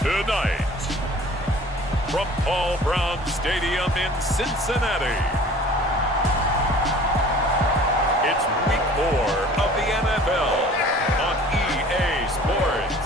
Tonight, from Paul Brown Stadium in Cincinnati, it's Week 4 of the NFL on EA Sports.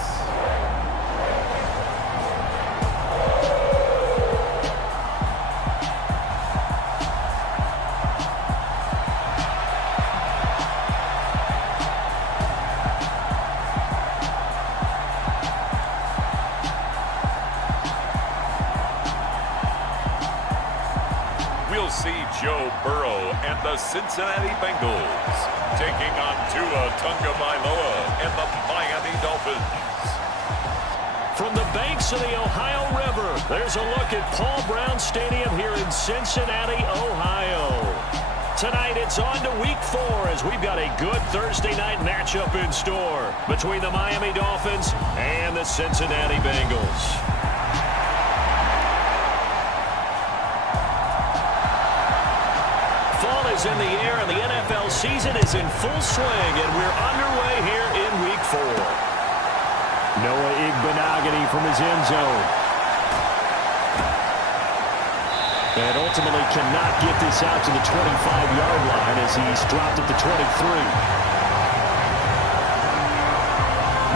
We'll see Joe Burrow and the Cincinnati Bengals taking on Tua Tagovailoa and the Miami Dolphins. From the banks of the Ohio River, there's a look at Paul Brown Stadium here in Cincinnati, Ohio. Tonight it's on to Week 4 as we've got a good Thursday night matchup in store between the Miami Dolphins and the Cincinnati Bengals. Fall is in the air and the NFL season is in full swing, and we're underway here in Week 4. Noah Igbenogany from his end zone. And ultimately cannot get this out to the 25-yard line as he's dropped at the 23.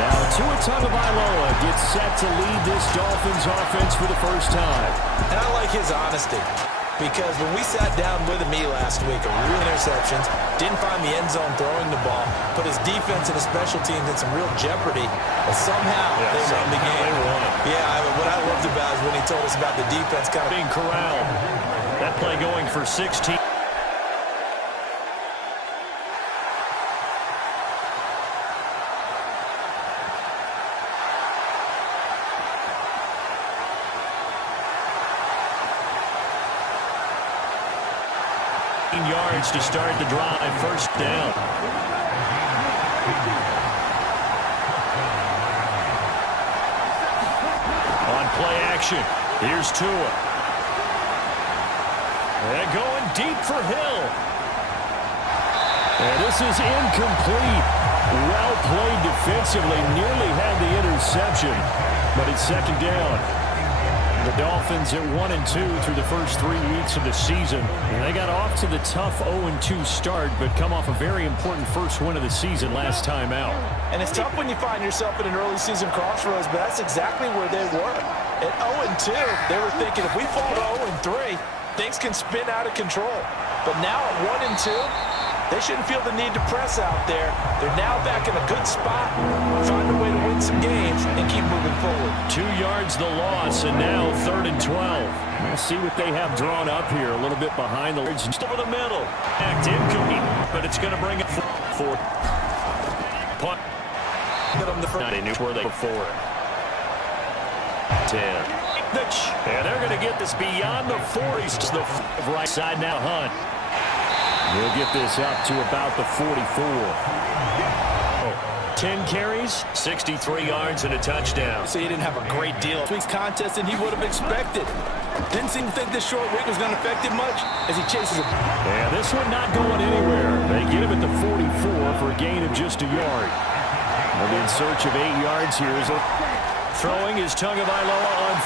Now Tua Tagovailoa gets set to lead this Dolphins offense for the first time. And I like his honesty, because when we sat down with him last week, a real interceptions, didn't find the end zone throwing the ball, put his defense and his special teams in some real jeopardy, but somehow they won the game. Yeah, what I loved about is when he told us about the defense kind of being corralled. That play going for 16. Yards to start the drive, first down. On play action, here's Tua. And going deep for Hill. And this is incomplete. Well played defensively, nearly had the interception, but it's second down. The Dolphins at 1-2 through the first 3 weeks of the season. And they got off to the tough 0-2 start, but come off a very important first win of the season last time out. And it's tough when you find yourself in an early season crossroads, but that's exactly where they were. At 0-2, they were thinking if we fall to 0-3, things can spin out of control. But now at 1-2, they shouldn't feel the need to press out there. They're now back in a good spot, find a way to win some games and keep moving forward. 2 yards the loss, and now 3rd and 12. We'll see what they have drawn up here, a little bit behind the legs. Just over the middle. Act incomplete, but it's going to bring it forward. Punt. Get them the front. They knew where they were for it. 10. And they're going to get this beyond the 40s to the right side now. Hunt. We'll get this up to about the 44. 10 carries, 63 yards, and a touchdown. So he didn't have a great deal this week's contest than he would have expected. Didn't seem to think this short week was going to affect him much as he chases it. Yeah, this one not going anywhere. They get him at the 44 for a gain of just a yard. They'll be in search of 8 yards here. Throwing is Tagovailoa on.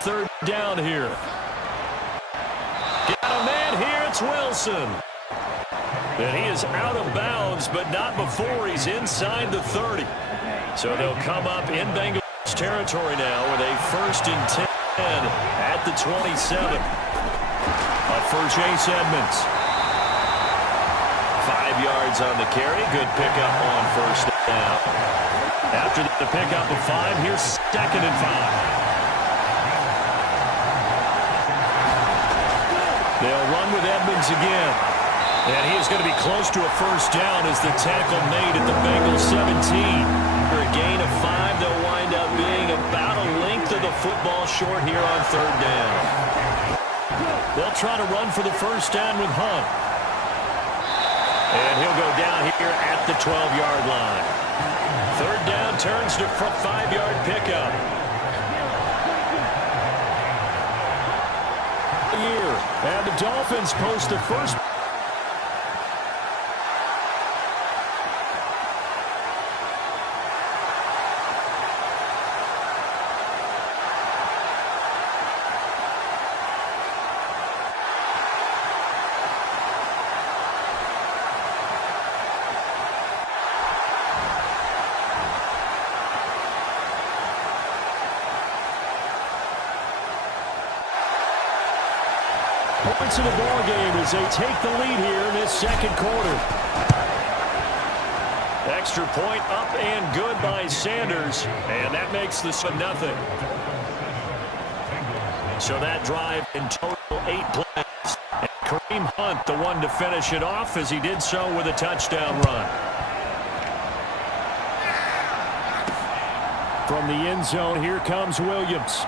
third down here. Got a man here. It's Wilson. And he is out of bounds, but not before he's inside the 30. So they'll come up in Bengals territory now with a 1st and 10 at the 27. For Chase Edmonds. 5 yards on the carry. Good pickup on 1st down. After the pickup of 5, here's 2nd and 5. They'll run with Edmonds again. And he is going to be close to a 1st down as the tackle made at the Bengals 17. For a gain of 5, they'll wind up being about a length of the football short here on 3rd down. They'll try to run for the 1st down with Hunt. And he'll go down here at the 12-yard line. 3rd down turns to 5-yard pickup. And the Dolphins post the first. Points of the ball game as they take the lead here in this 2nd quarter. Extra point up and good by Sanders, and that makes this 0-0. So that drive in total 8 plays. And Kareem Hunt, the one to finish it off, as he did so with a touchdown run. From the end zone, here comes Williams.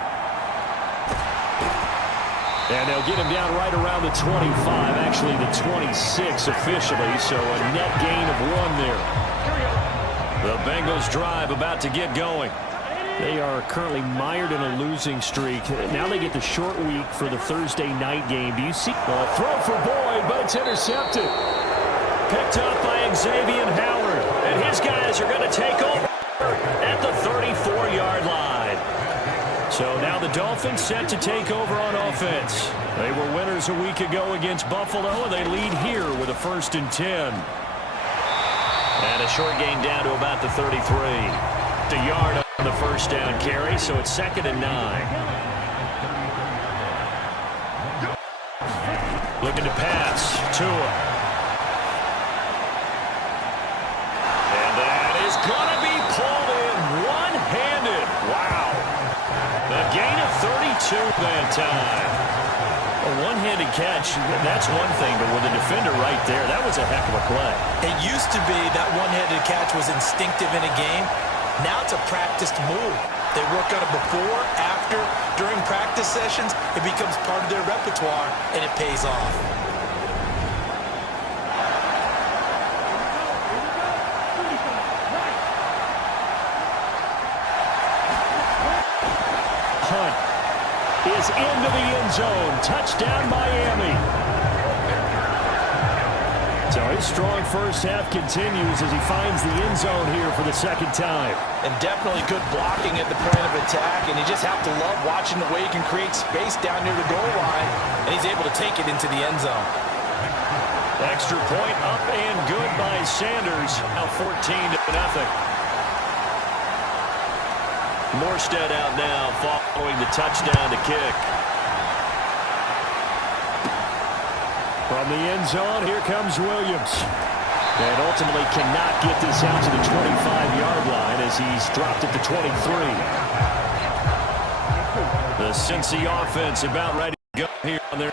And they'll get him down right around the 25, actually the 26 officially, so a net gain of 1 there. The Bengals drive about to get going. They are currently mired in a losing streak. Now they get the short week for the Thursday night game. Do you see? Throw for Boyd, but it's intercepted. Picked up by Xavier Howard, and his guys are going to take over at the 34-yard line. So now the Dolphins set to take over on offense. They were winners a week ago against Buffalo. They lead here with a 1st and 10. And a short gain down to about the 33. A yard on the 1st down carry, so it's 2nd and 9. Looking to pass. Tua. And that is going to be pulled in one-handed. Wow. A gain of 32 that time. A one-handed catch, that's one thing, but with a defender right there, that was a heck of a play. It used to be that one-handed catch was instinctive in a game. Now it's a practiced move. They work on it before, after, during practice sessions. It becomes part of their repertoire, and it pays off. Is into the end zone. Touchdown, Miami. So his strong 1st half continues as he finds the end zone here for the 2nd time. And definitely good blocking at the point of attack, and you just have to love watching the way he can create space down near the goal line, and he's able to take it into the end zone. Extra point up and good by Sanders. Now 14-0. Morstead out now following the touchdown to kick. From the end zone, here comes Williams. And ultimately cannot get this out to the 25-yard line as he's dropped at the 23. The Cincy offense about ready to go here on their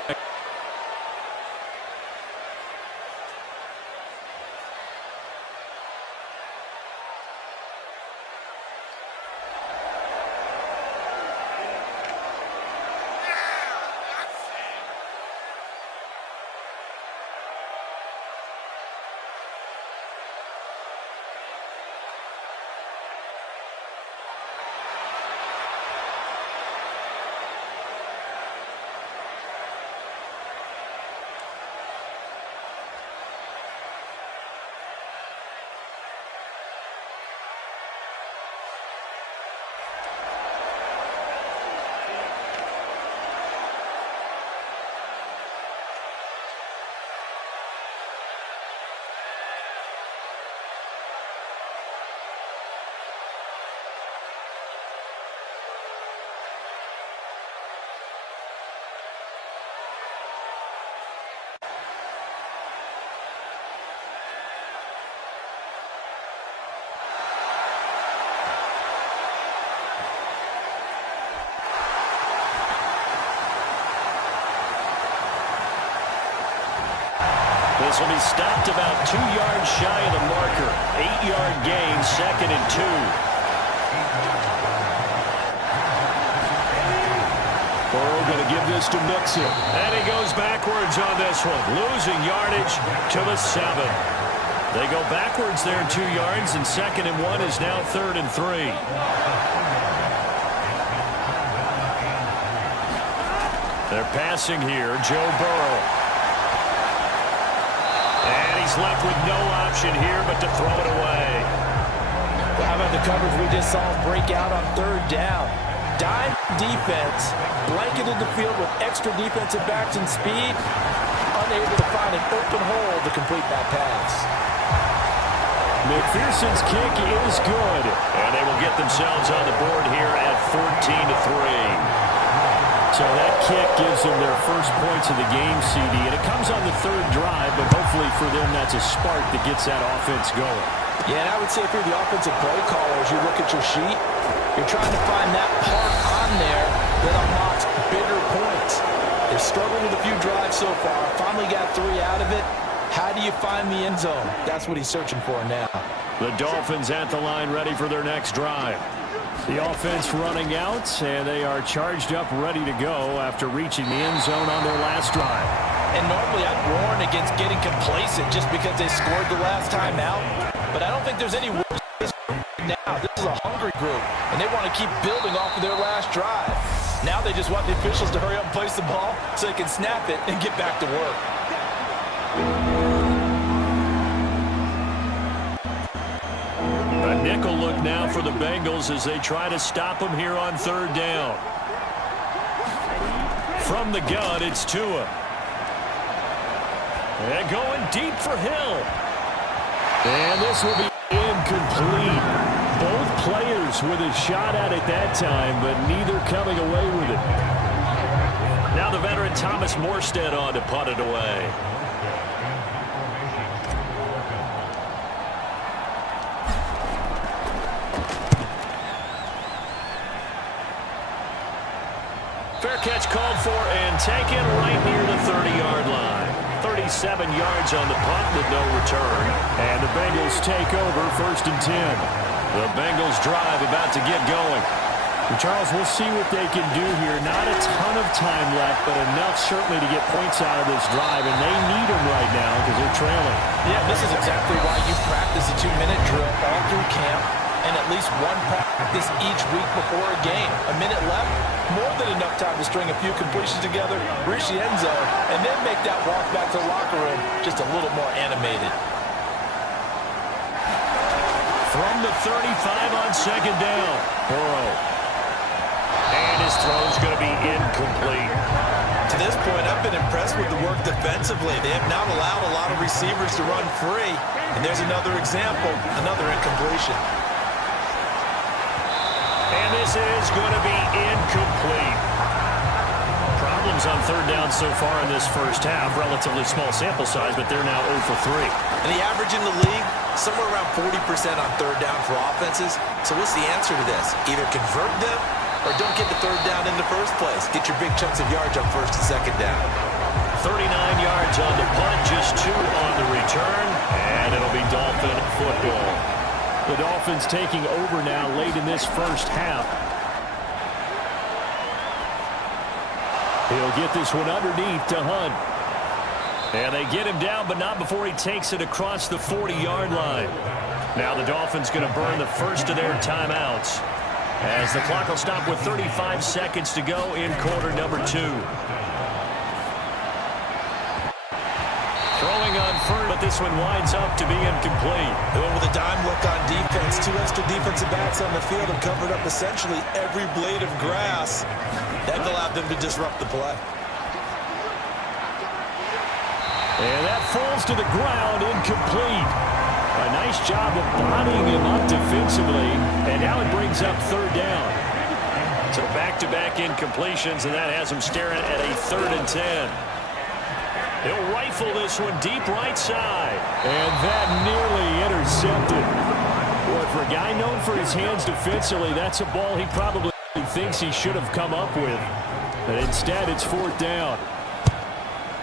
This will be stopped about 2 yards shy of the marker. 8-yard gain, 2nd and 2. Burrow going to give this to Mixon. And he goes backwards on this one, losing yardage to the 7. They go backwards there 2 yards, and 2nd and 1 is now 3rd and 3. They're passing here, Joe Burrow. And he's left with no option here but to throw it away. Well, how about the coverage we just saw him break out on 3rd down? Dime defense, blanketed the field with extra defensive backs and speed, unable to find an open hole to complete that pass. McPherson's kick is good. And they will get themselves on the board here at 14-3. So that kick gives them their first points of the game, CD. And it comes on the 3rd drive, but hopefully for them that's a spark that gets that offense going. Yeah, and I would say if you're the offensive play caller, as you look at your sheet, you're trying to find that part on there that unlocks bigger points. They've struggled with a few drives so far. Finally got 3 out of it. How do you find the end zone? That's what he's searching for now. The Dolphins at the line ready for their next drive. The offense running out, and they are charged up, ready to go after reaching the end zone on their last drive. And normally I'd warn against getting complacent just because they scored the last time out. But I don't think there's any worse now. This is a hungry group, and they want to keep building off of their last drive. Now they just want the officials to hurry up and place the ball so they can snap it and get back to work. A nickel look now for the Bengals as they try to stop them here on 3rd down. From the gun, it's Tua. And going deep for Hill. And this will be incomplete. Both players with a shot at it that time, but neither coming away with it. Now the veteran Thomas Morstead on to punt it away. Fair catch called for and taken right near the 30-yard line. 37 yards on the punt with no return. And the Bengals take over 1st and 10. The Bengals drive about to get going. And Charles, we'll see what they can do here. Not a ton of time left, but enough certainly to get points out of this drive. And they need them right now because they're trailing. Yeah, this is exactly why you practice a 2-minute drill all through camp and at least one practice each week before a game. A minute left, more than enough time to string a few completions together, reach the end zone, and then make that walk back to the locker room just a little more animated. From the 35 on 2nd down, Burrow. And his throw's going to be incomplete. To this point, I've been impressed with the work defensively. They have not allowed a lot of receivers to run free. And there's another example, another incompletion. And this is going to be incomplete. Problems on 3rd down so far in this first half. Relatively small sample size, but they're now 0 for 3. And the average in the league, somewhere around 40% on 3rd down for offenses. So what's the answer to this? Either convert them or don't get the 3rd down in the first place. Get your big chunks of yards on 1st and 2nd down. 39 yards on the punt, just 2 on the return, and it'll be Dolphin football. The Dolphins taking over now late in this first half. He'll get this one underneath to Hunt. And they get him down, but not before he takes it across the 40-yard line. Now the Dolphins going to burn the first of their timeouts, as the clock will stop with 35 seconds to go in quarter number 2. Throwing on first, but this one winds up to be incomplete. They went with a dime look on defense. 2 extra defensive backs on the field and covered up essentially every blade of grass. That allowed them to disrupt the play. And that falls to the ground, incomplete. A nice job of bodying him up defensively, and now it brings up 3rd down. So back-to-back incompletions, and that has him staring at a 3rd and 10. He'll rifle this one deep right side. And that nearly intercepted. Boy, for a guy known for his hands defensively, that's a ball he probably thinks he should have come up with. But instead, it's 4th down.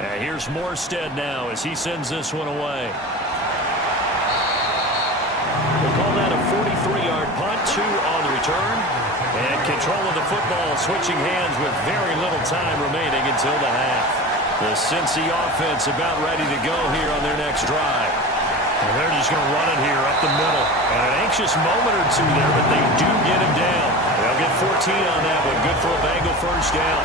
And here's Morstead now as he sends this one away. We'll call that a 43-yard punt, 2 on the return. And control of the football switching hands with very little time remaining until the half. The Cincy offense about ready to go here on their next drive. And they're just going to run it here up the middle. And an anxious moment or two there, but they do get him down. They'll get 14 on that one. Good for a Bengal first down.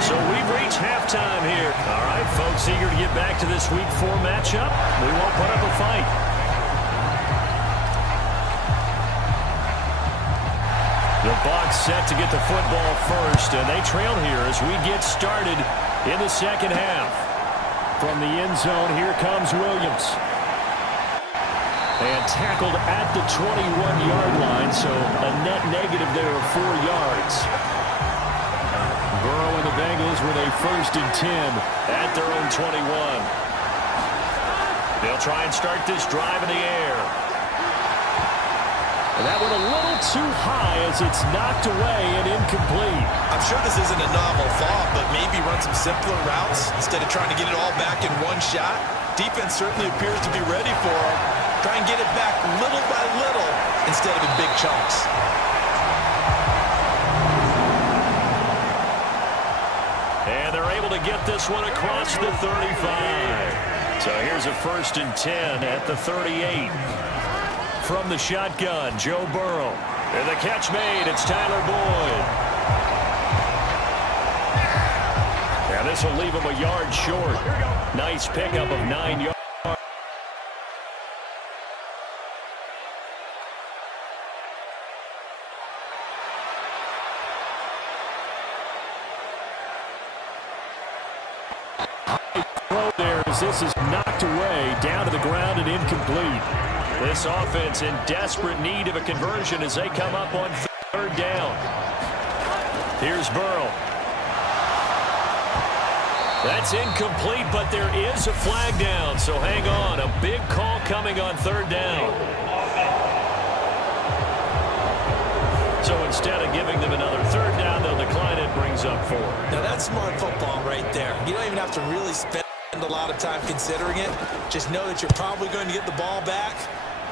So we've reached halftime here. All right, folks, eager to get back to this Week 4 matchup. We won't put up a fight. The Bucs set to get the football first, and they trail here as we get started in the second half. From the end zone, here comes Williams. And tackled at the 21-yard line, so a net negative there of 4 yards. Burrow and the Bengals with a 1st and 10 at their own 21. They'll try and start this drive in the air. And that went a little too high as it's knocked away and incomplete. I'm sure this isn't a novel thought, but maybe run some simpler routes instead of trying to get it all back in one shot. Defense certainly appears to be ready for him. Try and get it back little by little instead of in big chunks. And they're able to get this one across the 35. So here's a 1st and 10 at the 38. From the shotgun, Joe Burrow. And the catch made, it's Tyler Boyd. Now this will leave him a yard short. Nice pickup of 9 yards. Throw there as this is knocked away, down to the ground and incomplete. This offense in desperate need of a conversion as they come up on 3rd down. Here's Burrow. That's incomplete, but there is a flag down, so hang on. A big call coming on 3rd down. So instead of giving them another 3rd down, they'll decline it, brings up 4. Now that's smart football right there. You don't even have to really spend a lot of time considering it. Just know that you're probably going to get the ball back.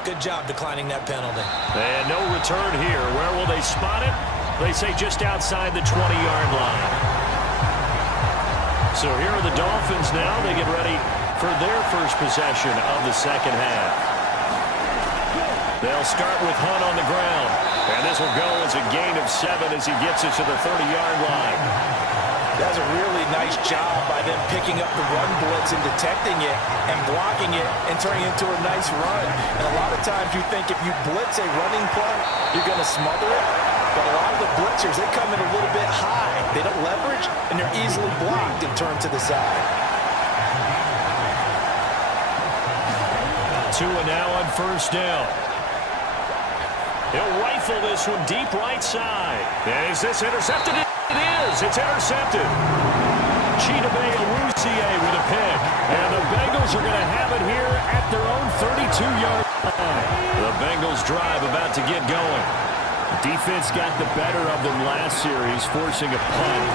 Good job declining that penalty. And no return here. Where will they spot it? They say just outside the 20-yard line. So here are the Dolphins now. They get ready for their first possession of the second half. They'll start with Hunt on the ground. And this will go as a gain of 7 as he gets it to the 30-yard line. That's a really nice job by them picking up the run blitz and detecting it and blocking it and turning it into a nice run. And a lot of times you think if you blitz a running play, you're going to smother it. But a lot of the blitzers, they come in a little bit high. They don't leverage, and they're easily blocked and turned to the side. Tua now on 1st down. He'll rifle this one deep right side. And is this intercepted? It is. It's intercepted. Chidobe Awuzie with a pick. And the Bengals are going to have it here at their own 32-yard line. The Bengals drive about to get going. Defense got the better of them last series, forcing a punt.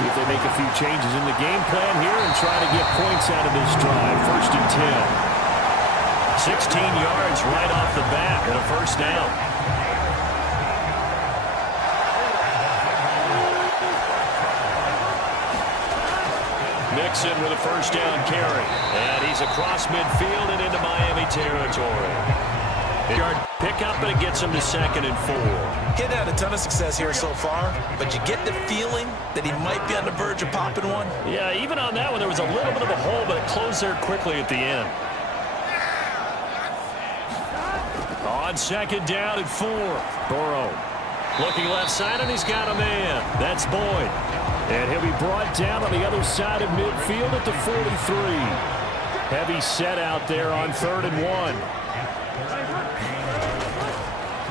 See if they make a few changes in the game plan here and try to get points out of this drive. 1st and 10. 16 yards right off the bat and a 1st down. Mixon with a 1st down carry. And he's across midfield and into Miami territory. Yard pickup, and it gets him to 2nd and 4. He's had a ton of success here so far, but you get the feeling that he might be on the verge of popping one. Yeah, even on that one, there was a little bit of a hole, but it closed there quickly at the end. On 2nd down and 4. Burrow looking left side, and he's got a man. That's Boyd. And he'll be brought down on the other side of midfield at the 43. Heavy set out there on 3rd and 1.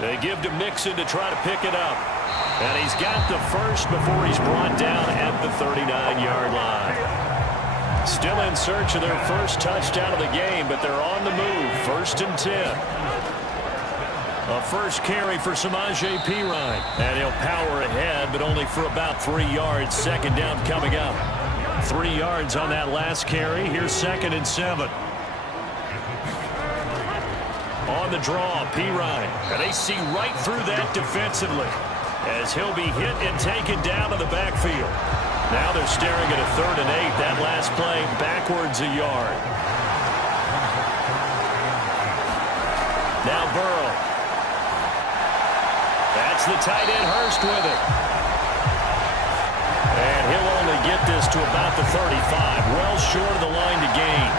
They give to Mixon to try to pick it up. And he's got the first before he's brought down at the 39-yard line. Still in search of their first touchdown of the game, but they're on the move. 1st and 10. A first carry for Samaje Perine. And he'll power ahead, but only for about 3 yards. Second down coming up. 3 yards on that last carry. Here's 2nd and 7. On the draw, Perine. And they see right through that defensively as he'll be hit and taken down to the backfield. Now they're staring at a 3rd and 8. That last play backwards a yard. Now Burrow. That's the tight end Hurst with it. And he'll only get this to about the 35. Well short of the line to gain.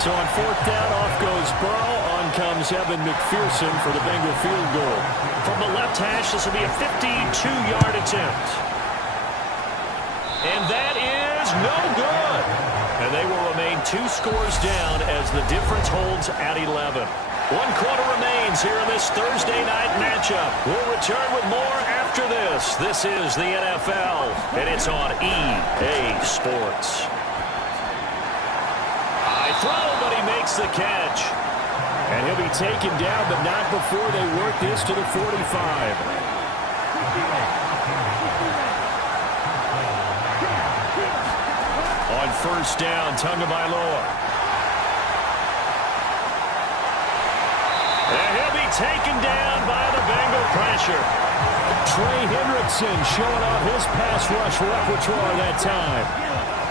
So on 4th down, off goes Burrow. On comes Evan McPherson for the Bengal field goal. From the left hash, this will be a 52-yard attempt. And that is no good. And they will remain 2 scores down as the difference holds at 11. 1 quarter remains here in this Thursday night matchup. We'll return with more after this. This is the NFL, and it's on EA Sports. High throw, but he makes the catch. And he'll be taken down, but not before they work this to the 45. On 1st down, Tagovailoa. And he'll be taken down by the Bengal pressure. Trey Hendrickson showing off his pass rush repertoire that time.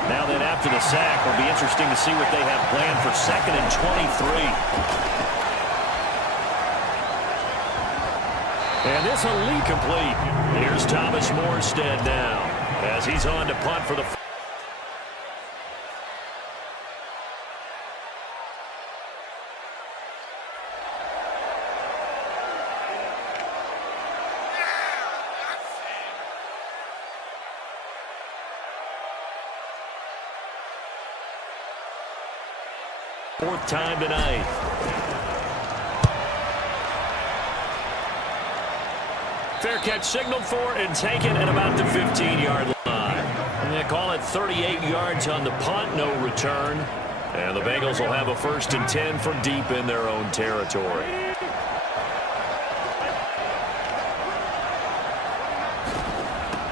Now then, after the sack, it'll be interesting to see what they have planned for 2nd and 23. And this elite complete. Here's Thomas Morstead now as he's on to punt for the... Fourth time tonight. Fair catch signaled for and taken at about the 15-yard line. And they call it 38 yards on the punt, no return. And the Bengals will have a 1st and 10 from deep in their own territory.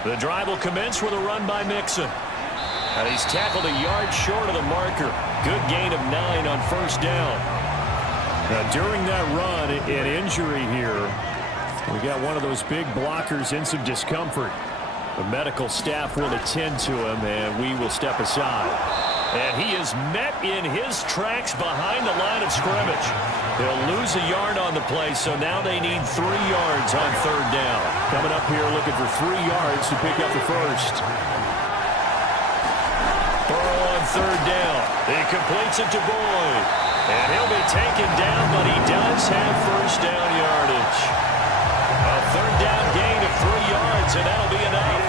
The drive will commence with a run by Mixon. And he's tackled a yard short of the marker. Good gain of 9 on 1st down. Now, during that run, an injury here. We got one of those big blockers in some discomfort. The medical staff will attend to him, and we will step aside. And he is met in his tracks behind the line of scrimmage. They'll lose a yard on the play, so now they need 3 yards on 3rd down. Coming up here looking for 3 yards to pick up the 1st. Burrow on 3rd down. He completes it to Boyd. And he'll be taken down, but he does have 1st down yardage. A 3rd down gain of 3 yards, and that'll be enough.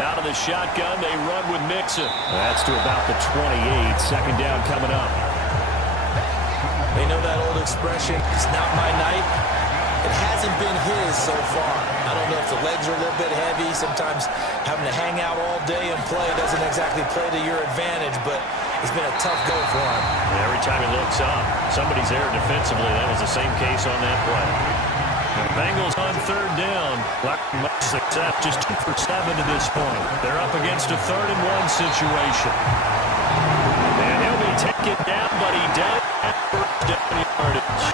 Out of the shotgun, they run with Mixon. That's to about the 28. 2nd down coming up. They know that old expression, it's not my night. It hasn't been his so far. I don't know if the legs are a little bit heavy. Sometimes having to hang out all day and play doesn't exactly play to your advantage, but it's been a tough go for him. And every time he looks up, somebody's there defensively. That was the same case on that play. The Bengals on 3rd down. Much success, just 2 for 7 to this point. They're up against a 3rd and 1 situation. And he'll be taken down, but he does have 1st down yardage.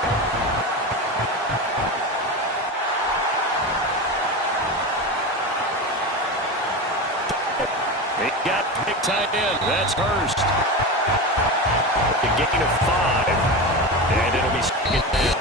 He got big tight end. That's Hurst. A gain of 5. And it'll be 2nd down.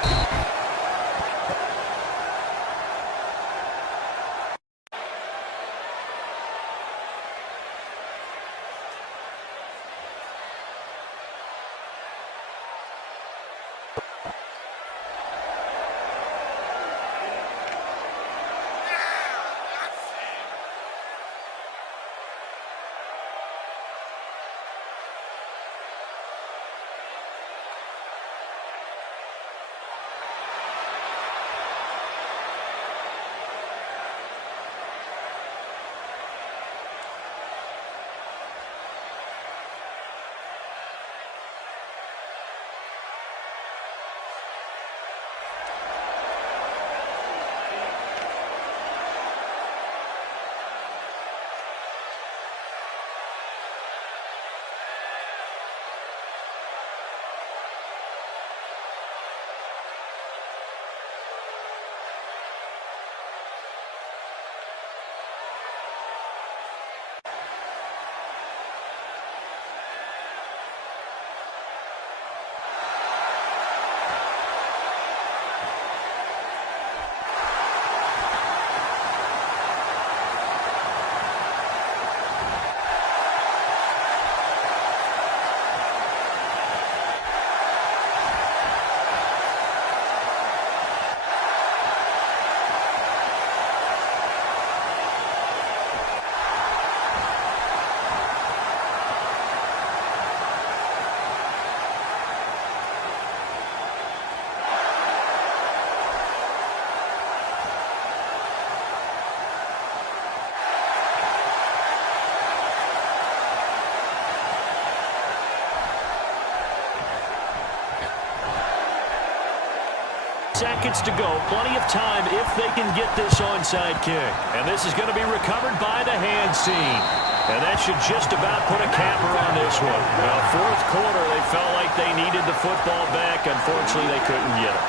seconds to go. Plenty of time if they can get this onside kick. And this is going to be recovered by the hands team. And that should just about put a capper on this one. Well, fourth quarter, they felt like they needed the football back. Unfortunately, they couldn't get it.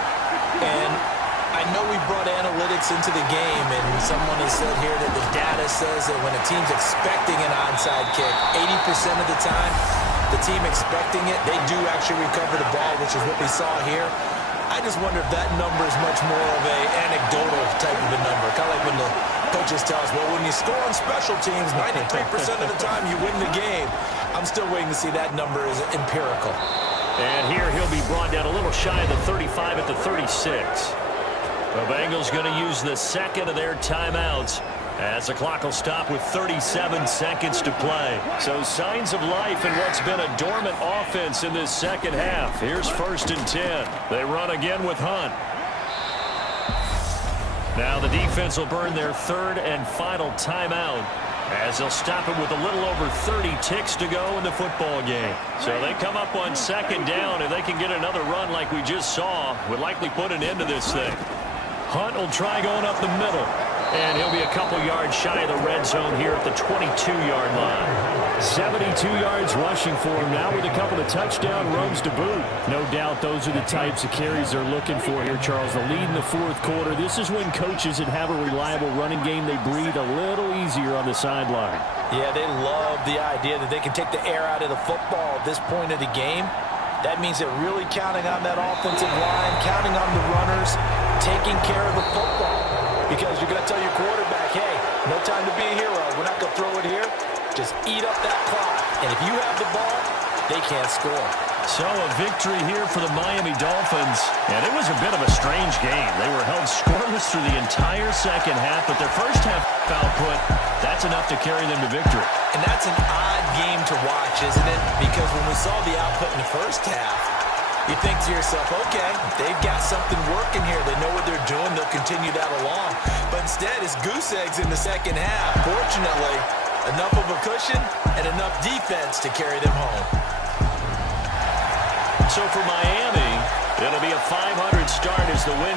And I know we brought analytics into the game, and someone has said here that the data says that when a team's expecting an onside kick, 80% of the time, the team expecting it, they do actually recover the ball, which is what we saw here. I just wonder if that number is much more of a anecdotal type of a number. Kind of like when the coaches tell us, well, when you score on special teams, 93% of the time you win the game. I'm still waiting to see that number is empirical. And here he'll be brought down a little shy of the 35 at the 36. The Bengals going to use the second of their timeouts as the clock will stop with 37 seconds to play. So signs of life in what's been a dormant offense in this second half. Here's 1st and 10. They run again with Hunt. Now the defense will burn their third and final timeout as they'll stop it with a little over 30 ticks to go in the football game. So they come up on 2nd down. If they can get another run like we just saw, would likely put an end to this thing. Hunt will try going up the middle. And he'll be a couple yards shy of the red zone here at the 22-yard line. 72 yards rushing for him now with a couple of touchdown runs to boot. No doubt those are the types of carries they're looking for here, Charles. The lead in the fourth quarter. This is when coaches that have a reliable running game, they breathe a little easier on the sideline. Yeah, they love the idea that they can take the air out of the football at this point of the game. That means they're really counting on that offensive line, counting on the runners, taking care of the football. Because you're going to tell your quarterback, hey, no time to be a hero. We're not going to throw it here. Just eat up that clock. And if you have the ball, they can't score. So a victory here for the Miami Dolphins. And it was a bit of a strange game. They were held scoreless through the entire second half, but their first half output, that's enough to carry them to victory. And that's an odd game to watch, isn't it? Because when we saw the output in the first half, you think to yourself, okay, they've got something working here. They know what they're doing. They'll continue that along. But instead, it's goose eggs in the second half. Fortunately, enough of a cushion and enough defense to carry them home. So for Miami, it'll be a 500 start as the win